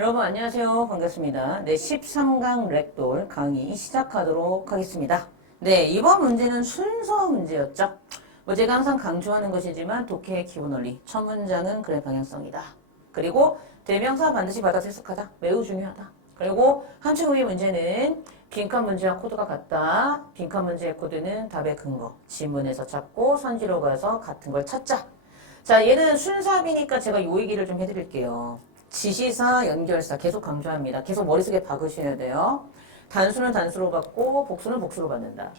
여러분 안녕하세요. 반갑습니다. 네, 13강 렉돌 강의 시작하도록 하겠습니다. 네, 이번 문제는 순서 문제였죠. 뭐 제가 항상 강조하는 것이지만 독해의 기본 원리, 첫 문장은 글의 방향성이다. 그리고 대명사 반드시 받아 해석하다. 매우 중요하다. 그리고 한층 후의 문제는 빈칸 문제와 코드가 같다. 빈칸 문제의 코드는 답의 근거, 지문에서 찾고 선지로 가서 같은 걸 찾자. 자, 얘는 순삽이니까 제가 요 얘기를 좀 해드릴게요. 지시사, 연결사 계속 강조합니다. 계속 머릿속에 박으셔야 돼요. 단수는 단수로 받고 복수는 복수로 받는다.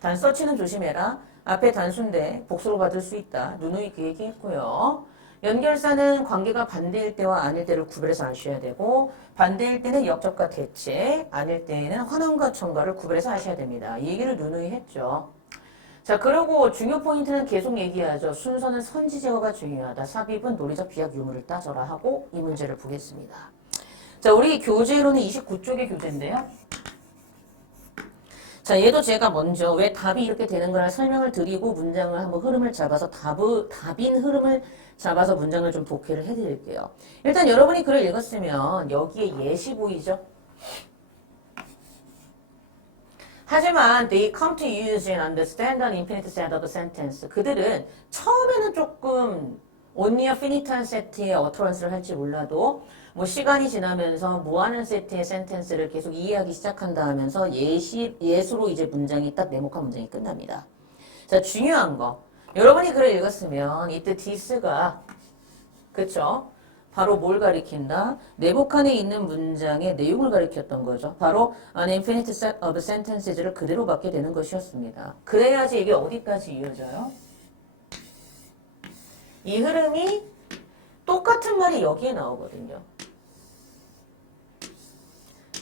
단서치는 조심해라. 앞에 단수인데 복수로 받을 수 있다. 누누이 그 얘기했고요. 연결사는 관계가 반대일 때와 아닐 때를 구별해서 아셔야 되고 반대일 때는 역접과 대체, 아닐 때에는 환원과 첨가를 구별해서 아셔야 됩니다. 이 얘기를 누누이 했죠. 자, 그리고 중요 포인트는 계속 얘기하죠. 순서는 선지 제어가 중요하다. 삽입은 논리적 비약 유무를 따져라 하고 이 문제를 보겠습니다. 자, 우리 교재로는 29쪽의 교재인데요. 자, 얘도 제가 먼저 왜 답이 이렇게 되는 걸 설명을 드리고 문장을 한번 흐름을 잡아서 답인 흐름을 잡아서 문장을 좀 독해를 해드릴게요. 일단 여러분이 글을 읽었으면 여기에 예시 보이죠? 하지만 they come to use and understand an infinite set of sentence. 그들은 처음에는 조금 only a finite set의 utterance를 할지 몰라도 뭐 시간이 지나면서 무한한 세트의 sentence를 계속 이해하기 시작한다 하면서 예수로 이제 문장이 딱 네모칸 문장이 끝납니다. 자, 중요한 거. 여러분이 글을 읽었으면 이때 this가 그쵸? 바로 뭘 가리킨다? 네모칸에 있는 문장의 내용을 가리켰던 거죠. 바로 an infinite set of sentences를 그대로 받게 되는 것이었습니다. 그래야지 이게 어디까지 이어져요? 이 흐름이 똑같은 말이 여기에 나오거든요.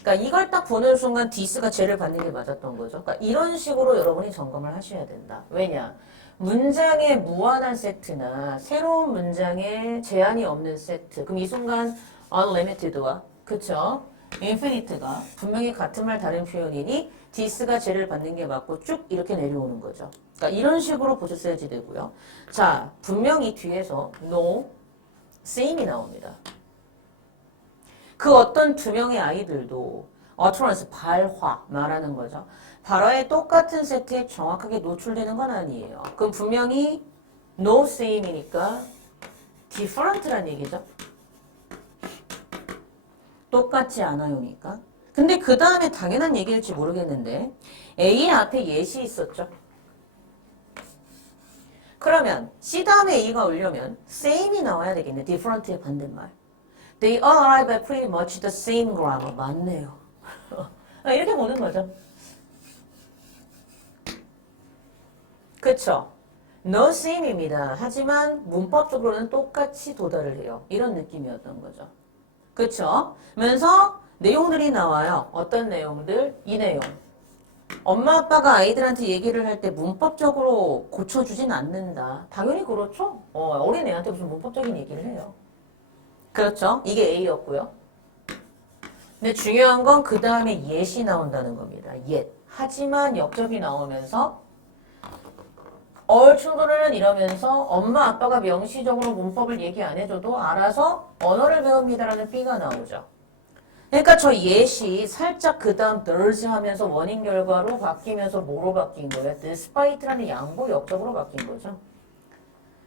그러니까 이걸 딱 보는 순간 this가 쟤를 받는 게 맞았던 거죠. 그러니까 이런 식으로 여러분이 점검을 하셔야 된다. 왜냐? 문장의 무한한 세트나 새로운 문장에 제한이 없는 세트. 그럼 이 순간 unlimited와 그쵸? infinite가 분명히 같은 말 다른 표현이니 this가 쟤를 받는 게 맞고 쭉 이렇게 내려오는 거죠. 그러니까 이런 식으로 보셨어야지 되고요. 자, 분명히 뒤에서 no, same이 나옵니다. 그 어떤 두 명의 아이들도 utterance, 발화 말하는 거죠. 발화의 똑같은 세트에 정확하게 노출되는 건 아니에요. 그럼 분명히 no same이니까 different란 얘기죠. 똑같지 않아요니까. 근데 그 다음에 당연한 얘기일지 모르겠는데 A의 앞에 yes이 있었죠. 그러면 C 다음에 A가 오려면 same이 나와야 되겠네. different의 반대말. They all arrive at pretty much the same grammar. 맞네요. 이렇게 보는 거죠. 그쵸? No same입니다. 하지만 문법적으로는 똑같이 도달을 해요. 이런 느낌이었던 거죠. 그쵸? 면서 내용들이 나와요. 어떤 내용들? 이 내용. 엄마 아빠가 아이들한테 얘기를 할 때 문법적으로 고쳐주진 않는다. 당연히 그렇죠. 어린 애한테 무슨 문법적인 얘기를 해요. 그렇죠? 이게 A였고요. 근데 중요한 건 그 다음에 yet이 나온다는 겁니다. yet. 하지만 역접이 나오면서 얼충돌은 이러면서 엄마 아빠가 명시적으로 문법을 얘기 안 해줘도 알아서 언어를 배웁니다라는 B가 나오죠. 그러니까 저 yet이 살짝 그 다음 does 하면서 원인 결과로 바뀌면서 뭐로 바뀐 거예요? despite라는 양보 역접으로 바뀐 거죠.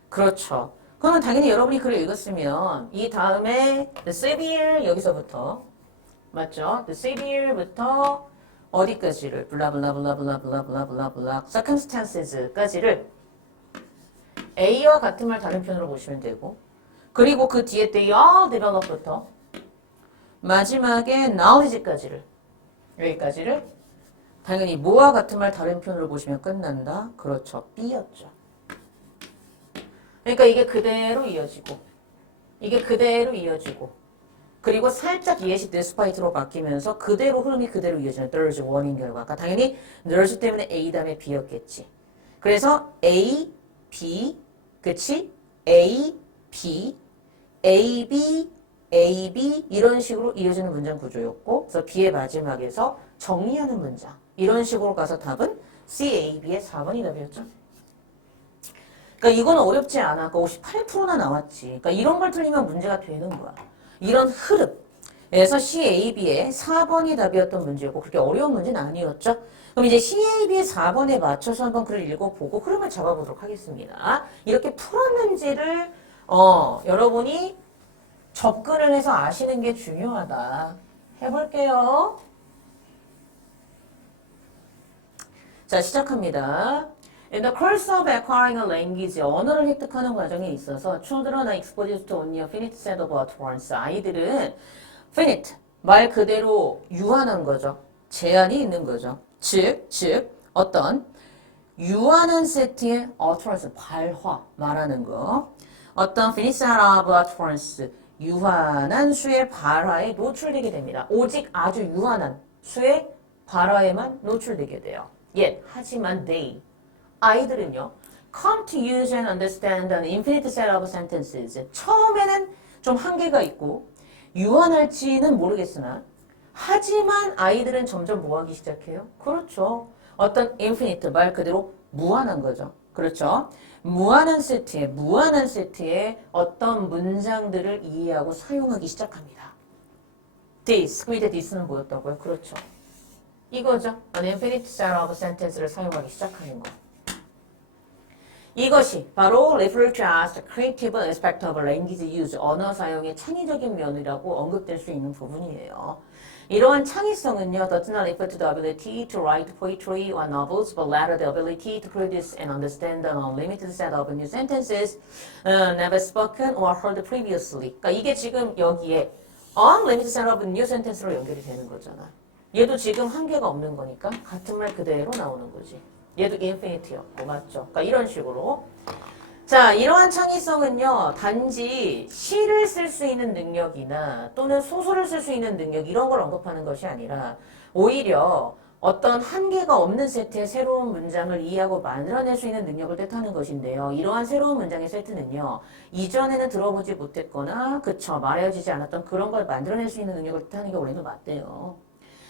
그렇죠. 그러면 당연히 여러분이 글을 읽었으면 이 다음에 the severe 여기서부터 맞죠? the severe부터 어디까지를 블라블라블라블라블라블라블라 circumstances까지를 A와 같은 말 다른 표현으로 보시면 되고 그리고 그 뒤에 they all develop부터 마지막에 knowledge까지를 여기까지를 당연히 뭐와 같은 말 다른 표현으로 보시면 끝난다. 그렇죠. B였죠. 그러니까 이게 그대로 이어지고 이게 그대로 이어지고 그리고 살짝 yet이 despite로 바뀌면서 그대로 흐름이 그대로 이어지는 there's 원인 결과가 당연히 there's 때문에 A 다음에 B였겠지. 그래서 A, B, 그치? A, B, A, B, A, B 이런 식으로 이어지는 문장 구조였고 그래서 B의 마지막에서 정리하는 문장 이런 식으로 가서 답은 C, A, B의 4번이 답이었죠. 그러니까 이건 어렵지 않아. 아까 58%나 나왔지. 그러니까 이런 걸 틀리면 문제가 되는 거야. 이런 흐름. 그래서 CAB의 4번이 답이었던 문제였고 그렇게 어려운 문제는 아니었죠. 그럼 이제 CAB의 4번에 맞춰서 한번 글을 읽어보고 흐름을 잡아보도록 하겠습니다. 이렇게 풀었는지를 여러분이 접근을 해서 아시는 게 중요하다. 해볼게요. 자, 시작합니다. In the course of acquiring a language, 언어를 획득하는 과정에 있어서 children are exposed to only a finite set of utterances. 아이들은 finite, 말 그대로 유한한 거죠. 제한이 있는 거죠. 즉, 어떤 유한한 세트의 utterance, 발화, 말하는 거. 어떤 finite set of utterance, 유한한 수의 발화에 노출되게 됩니다. 오직 아주 유한한 수의 발화에만 노출되게 돼요. Yet, 하지만 they, 아이들은요, come to use and understand an infinite set of sentences. 처음에는 좀 한계가 있고 유한할지는 모르겠으나 하지만 아이들은 점점 뭐 하기 시작해요? 그렇죠. 어떤 infinite, 말 그대로 무한한 거죠. 그렇죠. 무한한 세트의 어떤 문장들을 이해하고 사용하기 시작합니다. This, 그 밑에 this는 뭐였다고요? 그렇죠. 이거죠. An infinite set of sentence를 사용하기 시작하는 거. 이것이 바로 refer to as the creative aspect of language use, 언어 사용의 창의적인 면이라고 언급될 수 있는 부분이에요. 이러한 창의성은요, does not refer to the ability to write poetry or novels, but rather the ability to produce and understand an unlimited set of new sentences never spoken or heard previously. 그러니까 이게 지금 여기에 unlimited set of new sentence로 연결이 되는 거잖아. 얘도 지금 한계가 없는 거니까 같은 말 그대로 나오는 거지. 얘도 인피니티였고, 맞죠? 그러니까 이런 식으로. 자, 이러한 창의성은요, 단지 시를 쓸 수 있는 능력이나 또는 소설을 쓸 수 있는 능력, 이런 걸 언급하는 것이 아니라 오히려 어떤 한계가 없는 세트의 새로운 문장을 이해하고 만들어낼 수 있는 능력을 뜻하는 것인데요. 이러한 새로운 문장의 세트는요, 이전에는 들어보지 못했거나, 그쵸, 말해지지 않았던 그런 걸 만들어낼 수 있는 능력을 뜻하는 경우에도 맞대요.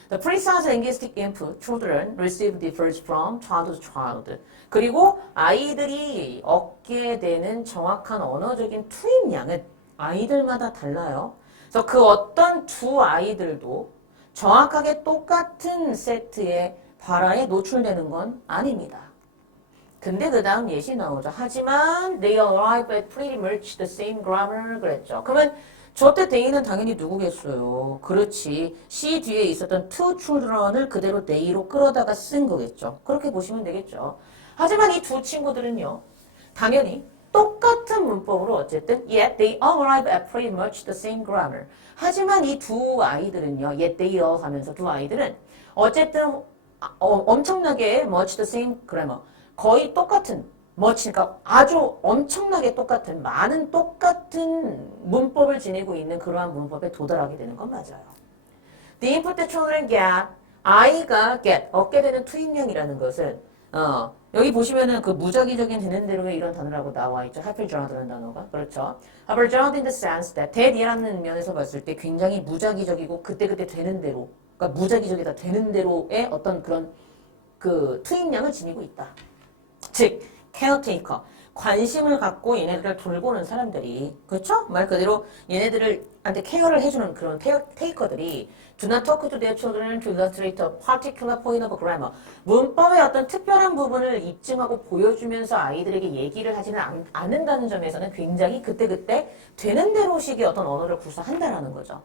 The precise linguistic input children receive differs from child to child. 그리고 아이들이 얻게 되는 정확한 언어적인 투입량은 아이들마다 달라요. 그래서 그 어떤 두 아이들도 정확하게 똑같은 세트의 발화에 노출되는 건 아닙니다. 근데 그 다음 예시 나오죠. 하지만 they arrive at pretty much the same grammar 그랬죠. 그러면 저때 they는 당연히 누구겠어요? 그렇지. C 뒤에 있었던 two children을 그대로 they로 끌어다가 쓴 거겠죠. 그렇게 보시면 되겠죠. 하지만 이 두 친구들은요. 당연히 똑같은 문법으로 어쨌든 yet they all arrive at pretty much the same grammar. 하지만 이 두 아이들은요. yet they all 하면서 두 아이들은 어쨌든 엄청나게 much the same grammar. 거의 똑같은 much, 그러니까 아주 엄청나게 똑같은 많은 똑같은 문법을 지니고 있는 그러한 문법에 도달하게 되는 건 맞아요. The input that children get, 아이가 get, 얻게 되는 투입량이라는 것은 여기 보시면은 그 무작위적인 되는 대로의 이런 단어라고 나와 있죠. haphazard라는 단어가. 그렇죠. haphazard in the sense that that이라는 면에서 봤을 때 굉장히 무작위적이고 그때그때 되는 대로, 그러니까 무작위적이다 되는 대로의 어떤 그런 그 투입량을 지니고 있다. 즉 caretaker, 관심을 갖고 얘네들을 돌보는 사람들이, 그렇죠? 말 그대로 얘네들한테 케어를 해주는 그런 케어테이커들이 do not talk to their children to illustrate a particular point of grammar. 문법의 어떤 특별한 부분을 입증하고 보여주면서 아이들에게 얘기를 하지는 않는다는 점에서는 굉장히 그때그때 되는 대로식의 어떤 언어를 구사한다라는 거죠.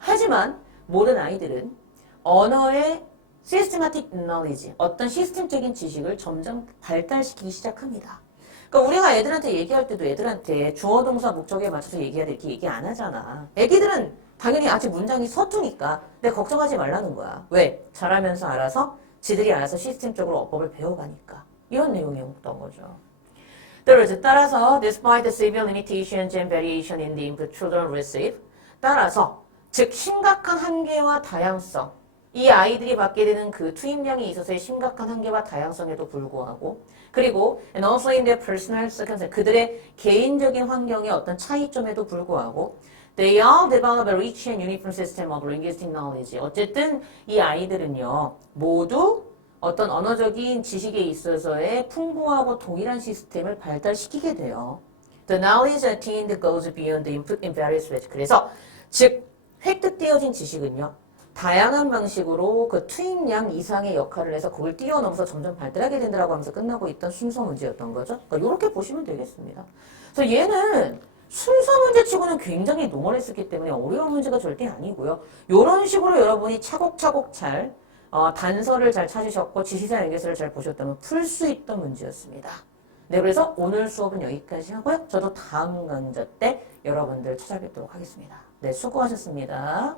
하지만 모든 아이들은 언어의 systematic knowledge, 어떤 시스템적인 지식을 점점 발달시키기 시작합니다. 그러니까 우리가 애들한테 얘기할 때도 애들한테 주어 동사 목적에 맞춰서 얘기해야 돼 이렇게 얘기 안 하잖아. 애기들은 당연히 아직 문장이 서투니까 근데 걱정하지 말라는 거야. 왜? 잘하면서 알아서 지들이 알아서 시스템적으로 어법을 배워가니까. 이런 내용이었던 거죠. 따라서 despite the severe limitations and variation in the input children receive, 따라서 즉 심각한 한계와 다양성, 이 아이들이 받게 되는 그 투입량에 있어서의 심각한 한계와 다양성에도 불구하고, 그리고 and also in their personal circumstances, 그들의 개인적인 환경의 어떤 차이점에도 불구하고 they all develop a rich and uniform system of linguistic knowledge. 어쨌든 이 아이들은요 모두 어떤 언어적인 지식에 있어서의 풍부하고 동일한 시스템을 발달시키게 돼요. The knowledge attained goes beyond the input in various ways. 그래서 즉 획득되어진 지식은요. 다양한 방식으로 그 투입량 이상의 역할을 해서 그걸 뛰어넘어서 점점 발달하게 된다고 하면서 끝나고 있던 순서 문제였던 거죠. 그러니까 이렇게 보시면 되겠습니다. 그래서 얘는 순서 문제치고는 굉장히 노멀했었기 때문에 어려운 문제가 절대 아니고요. 이런 식으로 여러분이 차곡차곡 잘 단서를 잘 찾으셨고 지시자 연결서를 잘 보셨다면 풀 수 있던 문제였습니다. 네, 그래서 오늘 수업은 여기까지 하고요. 저도 다음 강좌 때 여러분들 찾아뵙도록 하겠습니다. 네, 수고하셨습니다.